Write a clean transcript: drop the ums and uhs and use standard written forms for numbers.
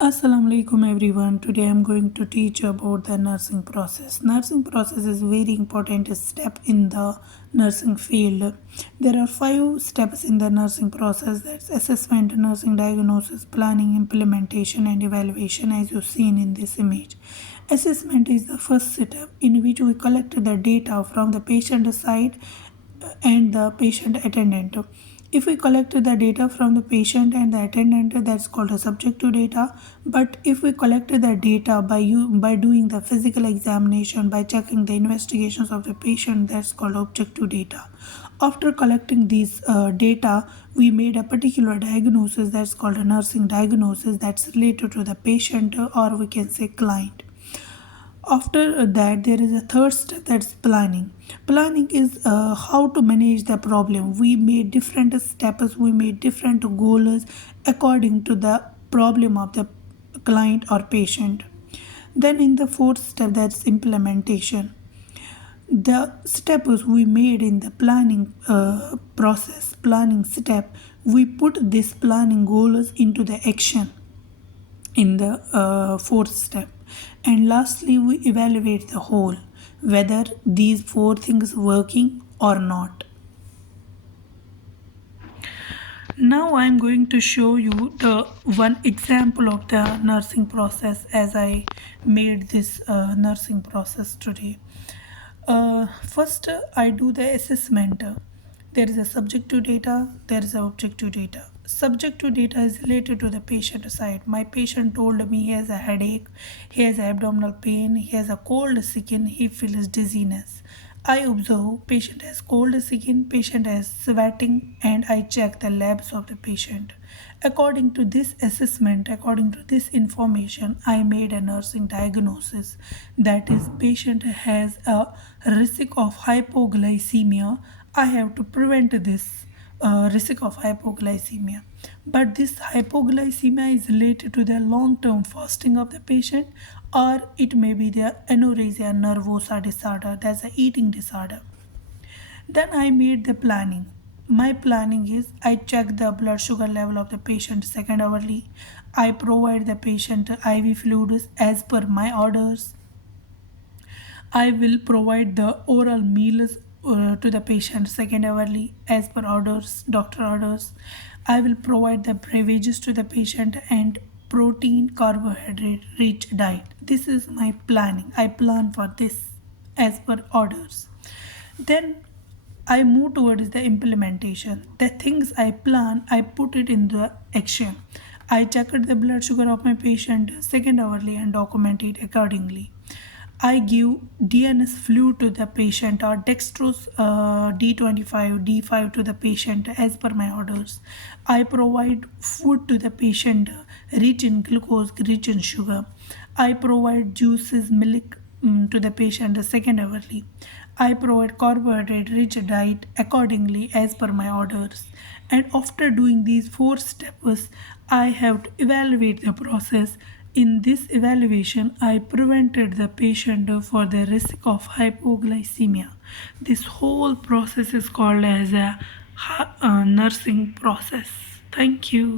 Assalamu alaikum everyone. Today I'm going to teach you about the nursing process. Nursing process is very important step in the nursing field. There are 5 steps in the nursing process, that's assessment, nursing diagnosis, planning, implementation and evaluation as you've seen in this image. Assessment is the first step in which we collect the data from the patient side and the patient attendant. If we collect the data from the patient and the attendant, that's called a subjective data. But if we collect the data by doing the physical examination, by checking the investigations of the patient, that's called objective data. After collecting these data, we made a particular diagnosis, that's called a nursing diagnosis, that's related to the patient, or we can say client. After that, there is a third step, that's planning. Planning is how to manage the problem. We made different steps, we made different goals according to the problem of the client or patient. Then in the fourth step, that's implementation. The steps we made in the planning process, planning step, we put this planning goals into the action in the fourth step. And lastly, we evaluate the whole, whether these 4 things working or not. Now I'm going to show you the one example of the nursing process as I made this nursing process today. First, I do the assessment. There is a subjective data, there is a objective data. Subjective data is related to the patient side. My patient told me he has a headache, he has abdominal pain, he has a cold skin, he feels dizziness. I observe patient has cold skin, patient has sweating, and I check the labs of the patient. According to this assessment, according to this information, I made a nursing diagnosis. That is, patient has a risk of hypoglycemia. I have to prevent this risk of hypoglycemia. But this hypoglycemia is related to the long-term fasting of the patient, or it may be the anorexia nervosa disorder, that's an eating disorder. Then I made the planning. My planning is I check the blood sugar level of the patient second hourly. I provide the patient IV fluids as per my orders. I will provide the oral meals to the patient second hourly as per orders, doctor orders. I will provide the beverages to the patient and protein carbohydrate rich diet. This is my planning. I plan for this as per orders. Then I move towards the implementation. The things I plan, I put it in the action. I checked the blood sugar of my patient second hourly and document it accordingly. I give DNS fluid to the patient or dextrose D25, D5 to the patient as per my orders. I provide food to the patient rich in glucose, rich in sugar. I provide juices, milk to the patient second hourly. I provide carbohydrate rich diet accordingly as per my orders. And after doing these 4 steps, I have to evaluate the process. In this evaluation, I prevented the patient for the risk of hypoglycemia. This whole process is called as a nursing process. Thank you.